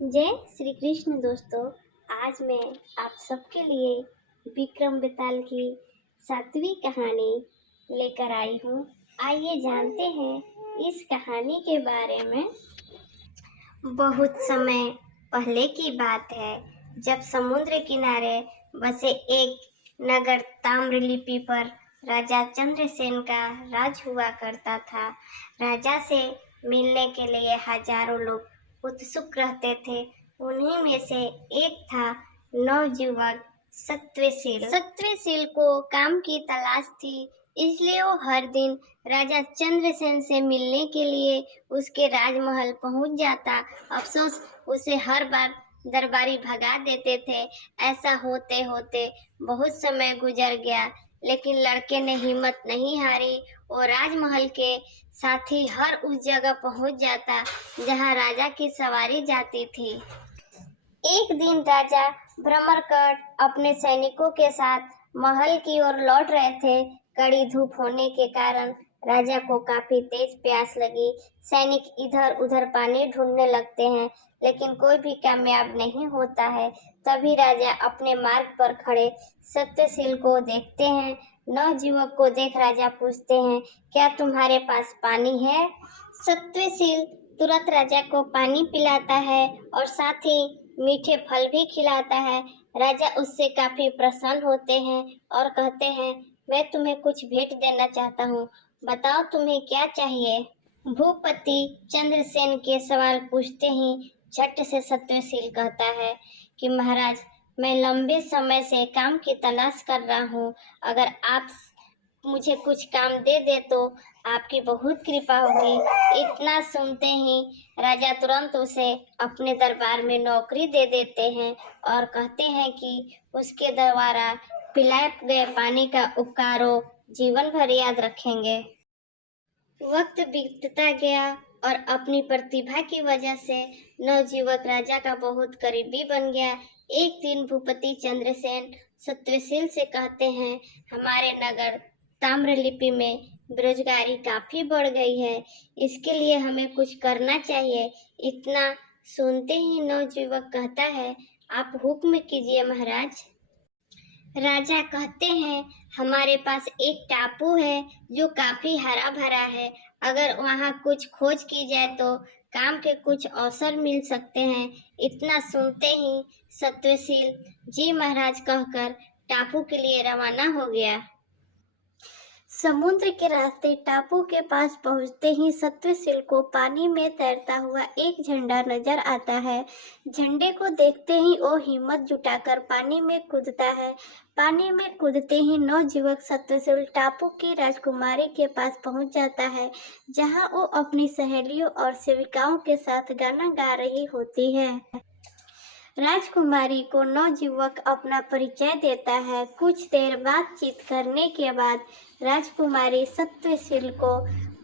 जय श्री कृष्ण दोस्तों। आज मैं आप सबके लिए विक्रम बेताल की 7वीं कहानी लेकर आई हूँ। आइए जानते हैं इस कहानी के बारे में। बहुत समय पहले की बात है, जब समुद्र किनारे बसे एक नगर ताम्रलिपि पर राजा चंद्रसेन का राज हुआ करता था। राजा से मिलने के लिए हजारों लोग उत्सुक रहते थे। उन्हीं में से एक था नवयुवक सत्यशील। सत्यशील को काम की तलाश थी, इसलिए वो हर दिन राजा चंद्रसेन से मिलने के लिए उसके राजमहल पहुंच जाता। अफसोस उसे हर बार दरबारी भगा देते थे। ऐसा होते होते बहुत समय गुजर गया, लेकिन लड़के ने हिम्मत नहीं हारी। वो राजमहल के साथ ही हर उस जगह पहुंच जाता जहां राजा की सवारी जाती थी। एक दिन राजा भ्रमरकट अपने सैनिकों के साथ महल की ओर लौट रहे थे। कड़ी धूप होने के कारण राजा को काफी तेज प्यास लगी। सैनिक इधर उधर पानी ढूंढने लगते हैं, लेकिन कोई भी कामयाब नहीं होता है। तभी राजा अपने मार्ग पर खड़े सत्यशील को देखते हैं। नवयुवक को देख राजा पूछते हैं, क्या तुम्हारे पास पानी है? सत्यशील तुरंत राजा को पानी पिलाता है और साथ ही मीठे फल भी खिलाता है। राजा उससे काफी प्रसन्न होते हैं और कहते हैं, मैं तुम्हें कुछ भेंट देना चाहता हूँ, बताओ तुम्हें क्या चाहिए? भूपति चंद्रसेन के सवाल पूछते ही झट से सत्यशील कहता है कि महाराज, मैं लंबे समय से काम की तलाश कर रहा हूँ। अगर आप मुझे कुछ काम दे दे तो आपकी बहुत कृपा होगी। इतना सुनते ही राजा तुरंत उसे अपने दरबार में नौकरी दे देते हैं और कहते हैं कि उसके द्वारा पिलाए गए पानी का उपकार जीवन भर याद रखेंगे। वक्त बीतता गया और अपनी प्रतिभा की वजह से नवयुवक राजा का बहुत करीबी बन गया। एक दिन भूपति चंद्रसेन सत्यशील से कहते हैं, हमारे नगर ताम्रलिपि में बेरोजगारी काफी बढ़ गई है, इसके लिए हमें कुछ करना चाहिए। इतना सुनते ही नवयुवक कहता है, आप हुक्म कीजिए महाराज। राजा कहते हैं, हमारे पास एक टापू है जो काफी हरा भरा है। अगर वहाँ कुछ खोज की जाए तो काम के कुछ अवसर मिल सकते हैं। इतना सुनते ही सत्यशील जी महाराज कहकर टापू के लिए रवाना हो गया। समुद्र के रास्ते टापू के पास पहुंचते ही सत्यशील को पानी में तैरता हुआ एक झंडा नजर आता है। झंडे को देखते ही वो हिम्मत जुटाकर पानी में कूदता है। पानी में कूदते ही नवयुवक सत्यशील टापू की राजकुमारी के पास पहुंच जाता है, जहां वो अपनी सहेलियों और सेविकाओं के साथ गाना गा रही होती है। राजकुमारी को नवयुवक अपना परिचय देता है। कुछ देर बातचीत करने के बाद राजकुमारी सत्यशील को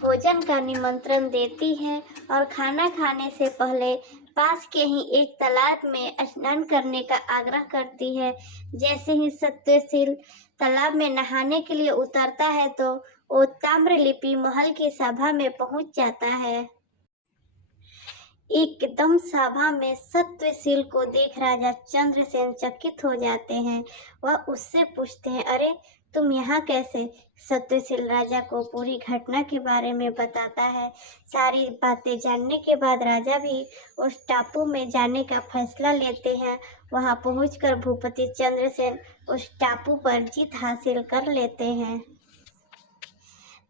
भोजन का निमंत्रण देती है और खाना खाने से पहले पास के ही एक तालाब में स्नान करने का आग्रह करती है। जैसे ही सत्यशील तालाब में नहाने के लिए उतरता है तो वो ताम्रलिपि महल की सभा में पहुंच जाता है। एकदम सभा में सत्यशील को देख राजा चंद्रसेन चकित हो जाते हैं। वह उससे पूछते हैं, अरे तुम यहाँ कैसे? सत्यशील राजा को पूरी घटना के बारे में बताता है। सारी बातें जानने के बाद राजा भी उस टापू में जाने का फैसला लेते हैं। वहां पहुंचकर भूपति चंद्रसेन उस टापू पर जीत हासिल कर लेते हैं।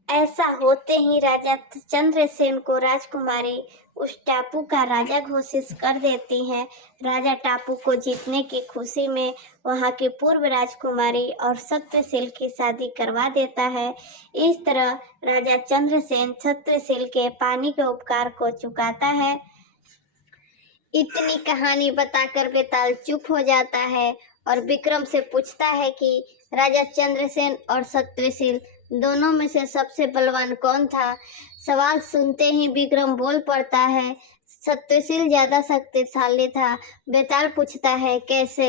ऐसा होते ही राजा चंद्रसेन को राजकुमारी उस टापू का राजा घोषित कर देती है। राजा टापू को जीतने की खुशी में वहां की पूर्व राजकुमारी और सत्यशील की शादी करवा देता है। इस तरह राजा चंद्रसेन सत्यशील के पानी के उपकार को चुकाता है। इतनी कहानी बताकर बेताल चुप हो जाता है और विक्रम से पूछता है कि राजा चंद्रसेन और सत्यशील दोनों में से सबसे बलवान कौन था? सवाल सुनते ही विक्रम बोल पड़ता है, सत्यशील ज्यादा शक्तिशाली था। बेताल पूछता है, कैसे?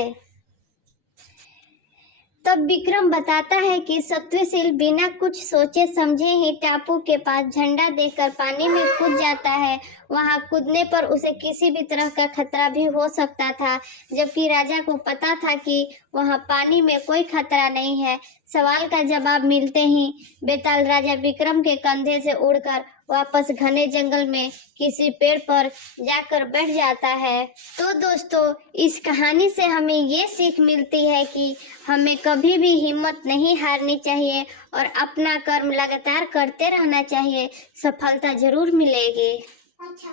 तब विक्रम बताता है कि सत्यशील बिना कुछ सोचे समझे ही टापू के पास झंडा देखकर पानी में कूद जाता है वहां कूदने पर उसे किसी भी तरह का खतरा भी हो सकता था, जबकि राजा को पता था कि वहां पानी में कोई खतरा नहीं है। सवाल का जवाब मिलते ही बेताल राजा विक्रम के कंधे से उड़कर वापस घने जंगल में किसी पेड़ पर जाकर बैठ जाता है। तो दोस्तों, इस कहानी से हमें ये सीख मिलती है कि हमें कभी भी हिम्मत नहीं हारनी चाहिए और अपना कर्म लगातार करते रहना चाहिए। सफलता जरूर मिलेगी। अच्छा।